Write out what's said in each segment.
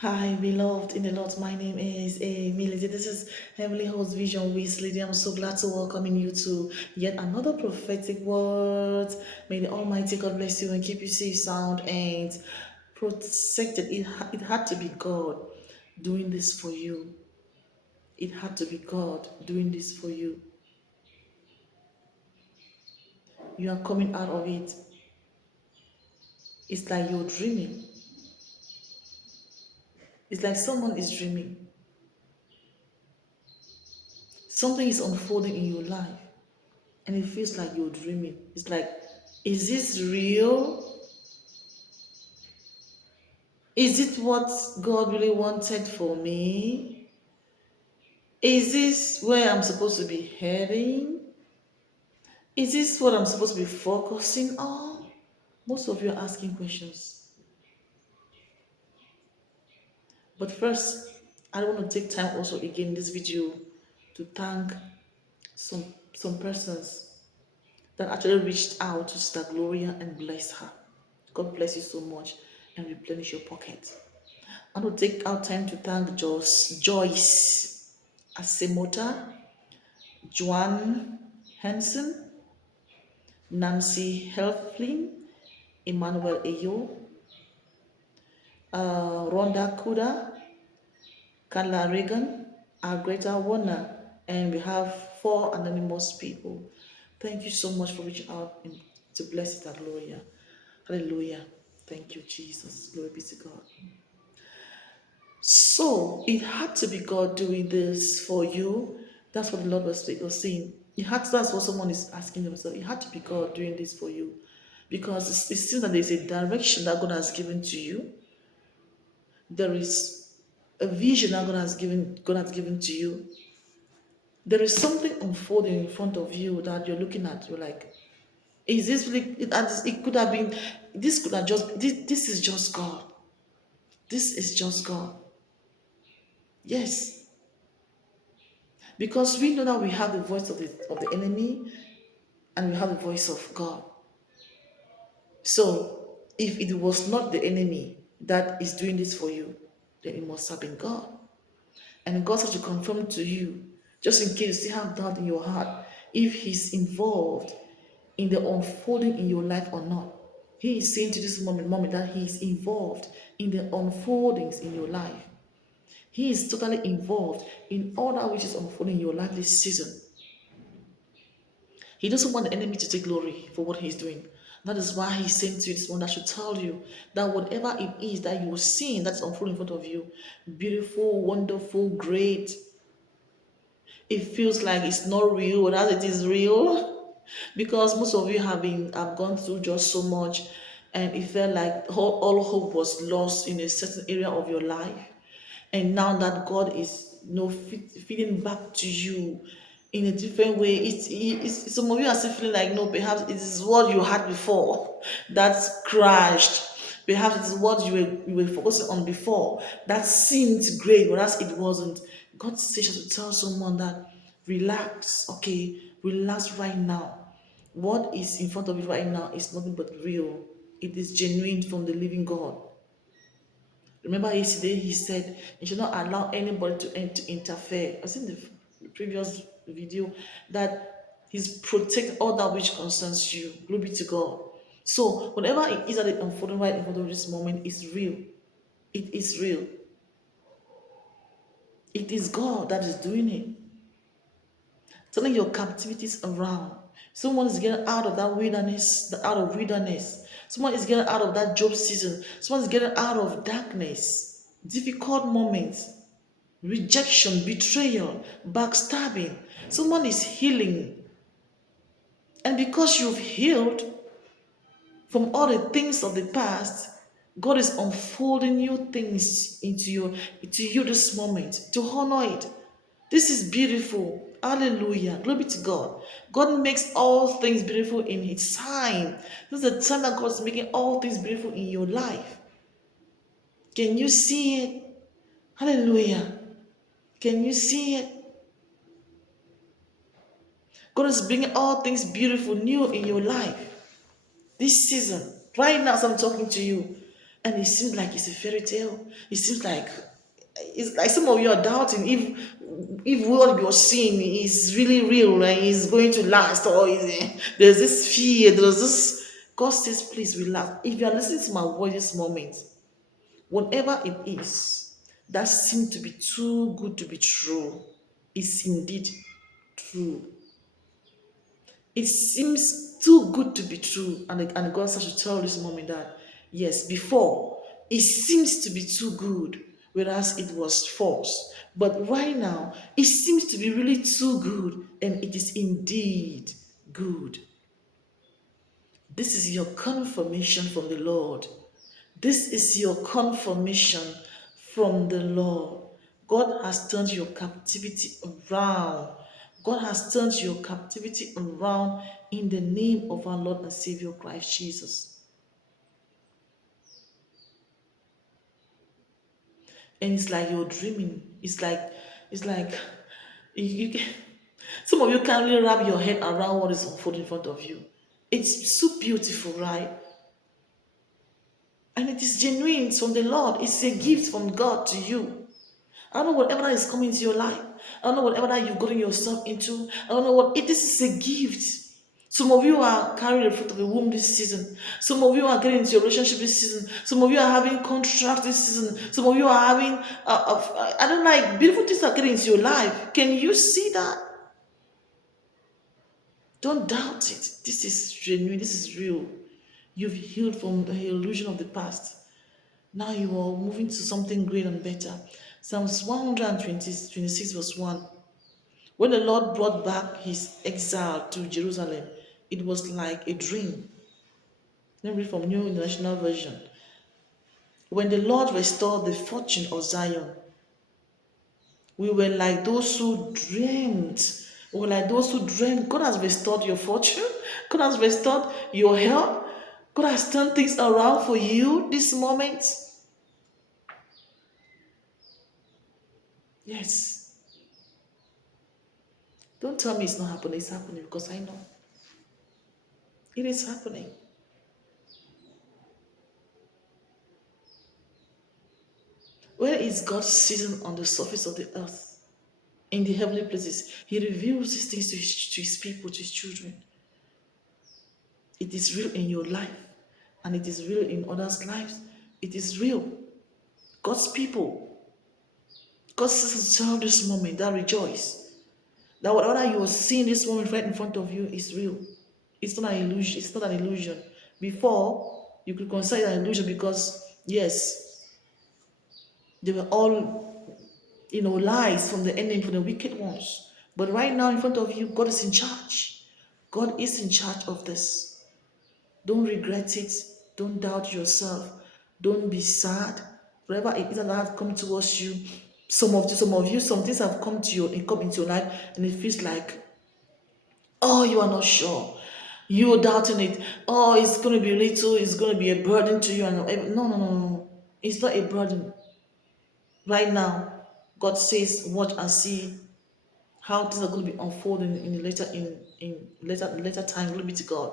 Hi, beloved in the Lord. My name is Emily. This is Heavenly Host Vision with Lady. I'm so glad to welcome you to yet another prophetic word. May the Almighty God bless you and keep you safe, sound, and protected. It had to be God doing this for you. It had to be God doing this for you. You are coming out of it. It's like you're dreaming. It's like someone is dreaming. Something is unfolding in your life and it feels like you're dreaming. It's like, is this real? Is it what God really wanted for me? Is this where I'm supposed to be heading? Is this what I'm supposed to be focusing on? Most of you are asking questions. But first, I want to take time also again in this video to thank some some persons that actually reached out to Sister Gloria and bless her. God bless you so much and replenish your pocket. I want to take our time to thank Joyce Asemota, Joan Hansen, Nancy Helflin, Emmanuel Eyo, Rhonda Kuda, Carla Reagan, Greta Warner, and we have 4 anonymous people. Thank you so much for reaching out and to bless Sister Gloria. Hallelujah. Thank you, Jesus. Glory be to God. So it had to be God doing this for you. That's what the Lord was saying. That's what someone is asking themselves. It had to be God doing this for you. Because it seems that there's a direction that God has given to you. There is a vision that God has given to you. There is something unfolding in front of you that you're looking at. You're like, is this really it could have been this could have just this is just God. This is just God. Yes. Because we know that we have the voice of the enemy and we have the voice of God. So if it was not the enemy that is doing this for you, then it must have been God. And God has to confirm to you, just in case you still have doubt in your heart, if He's involved in the unfolding in your life or not. He is saying to this moment that He is involved in the unfoldings in your life. He is totally involved in all that which is unfolding in your life this season. He doesn't want the enemy to take glory for what he's doing. That is why he sent you this one that should tell you that whatever it is that you are seeing that's unfolding in front of you, beautiful, wonderful, great, it feels like it's not real, or that it is real. Because most of you have gone through just so much, and it felt like all hope was lost in a certain area of your life. And now that God is feeding back to you in a different way, it's some of you are still feeling like no, perhaps it is what you had before that's crashed. Perhaps it is what you were focusing on before that seemed great, whereas it wasn't. God says to tell someone that relax, okay, relax right now. What is in front of you right now is nothing but real. It is genuine from the living God. Remember yesterday he said you should not allow anybody to interfere. I think the previous video that he's protect all that which concerns you. Glory be to God. So whatever it is that is unfolding right in front of this moment is real. It is real. It is God that is doing it. Turning your captivities around. Someone is getting out of that wilderness, out of wilderness. Someone is getting out of that job season. Someone is getting out of darkness, difficult moments, rejection, betrayal, backstabbing. Someone is healing. And because you've healed from all the things of the past, God is unfolding new things into you this moment to honor it. This is beautiful. Hallelujah. Glory to God. God makes all things beautiful in His time. This is the time that God is making all things beautiful in your life. Can you see it? Hallelujah. Can you see it? God is bringing all things beautiful, new in your life. This season, right now, as I'm talking to you, And it seems like it's a fairy tale. It seems like it's like some of you are doubting if what you're seeing is really real and is going to last, or there's this fear, there's this. God says, please relax. If you are listening to my voice this moment, whatever it is that seems to be too good to be true, is indeed true. It seems too good to be true. And God starts to tell this moment that, yes, before, it seems to be too good, whereas it was false. But right now, it seems to be really too good, and it is indeed good. This is your confirmation from the Lord. This is your confirmation from the Lord. God has turned your captivity around. God has turned your captivity around in the name of our Lord and Savior Christ Jesus. And it's like you're dreaming. It's like you can, some of you can't really wrap your head around what is unfolding in front of you. It's so beautiful, right? And it is genuine. It's from the Lord. It's a gift from God to you. I don't know whatever that is coming into your life. I don't know whatever that you've gotten yourself into. I don't know what it this is a gift. Some of you are carrying the fruit of the womb this season. Some of you are getting into your relationship this season. Some of you are having contract this season. Some of you are having I don't like beautiful things are getting into your life. Can you see that? Don't doubt it. This is genuine. This is real. You've healed from the illusion of the past. Now you are moving to something great and better. Psalms 126 verse 1. When the Lord brought back his exile to Jerusalem, it was like a dream. Let me read from New International Version. When the Lord restored the fortune of Zion, we were like those who dreamed. We were like those who dreamed. God has restored your fortune. God has restored your health. God has turned things around for you this moment. Yes. Don't tell me it's not happening. It's happening because I know. It is happening. Where is God sitting on the surface of the earth? In the heavenly places. He reveals these things to his people, to his children. It is real in your life, and it is real in others' lives. It is real. God's people. God says to tell this moment that rejoice. That whatever you are seeing this moment right in front of you is real. It's not an illusion. It's not an illusion. Before, you could consider it an illusion because, yes, they were all, lies from the enemy, from the wicked ones. But right now in front of you, God is in charge. God is in charge of this. Don't regret it. Don't doubt yourself. Don't be sad. Whatever it is that has come towards you, some things have come into your life, and it feels like, oh, you are not sure. You're doubting it. Oh, it's going to be little. It's going to be a burden to you. And no, no, no, no. It's not a burden. Right now, God says, watch and see how things are going to be unfolding in later time. Glory be to God.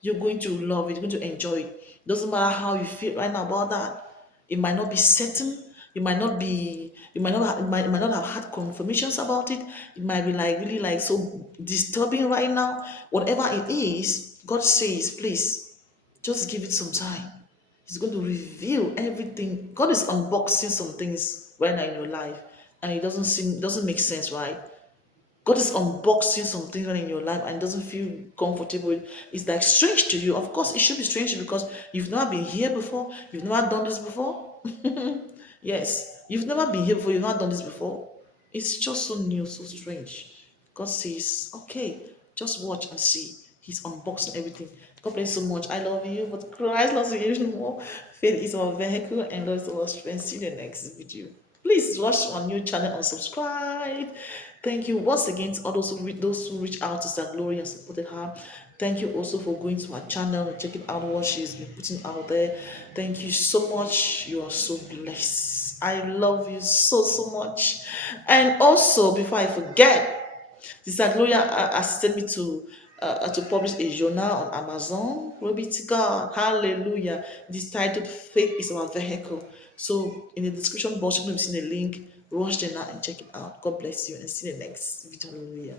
You're going to love it. You're going to enjoy it. Doesn't matter how you feel right now about that. It might not be certain. It might not be. It might not have had confirmations about it. It might be like really like so disturbing right now. Whatever it is, God says, please just give it some time. He's going to reveal everything. God is unboxing some things right now in your life, and it doesn't make sense, right? God is unboxing something in your life and it doesn't feel comfortable. It's like strange to you. Of course, it should be strange to you because you've never been here before. You've never done this before. Yes, you've never been here before. You've never done this before. It's just so new, so strange. God says, okay, just watch and see. He's unboxing everything. God bless you so much. I love you, but Christ loves you even more. Faith is our vehicle and love is our strength. See you in the next video. Please watch our new channel and subscribe. Thank you once again to all those who reach out to Sister Glory and supported her. Thank you also for going to her channel and checking out what she's been putting out there. Thank you so much. You are so blessed. I love you so, so much. And also, before I forget, Sister Gloria assisted me to to publish a journal on Amazon. Glory to God. Hallelujah. This titled Faith is Our Vehicle. So in the description box, you're going to see the link. Rush there now and check it out. God bless you and see you next video. Hallelujah.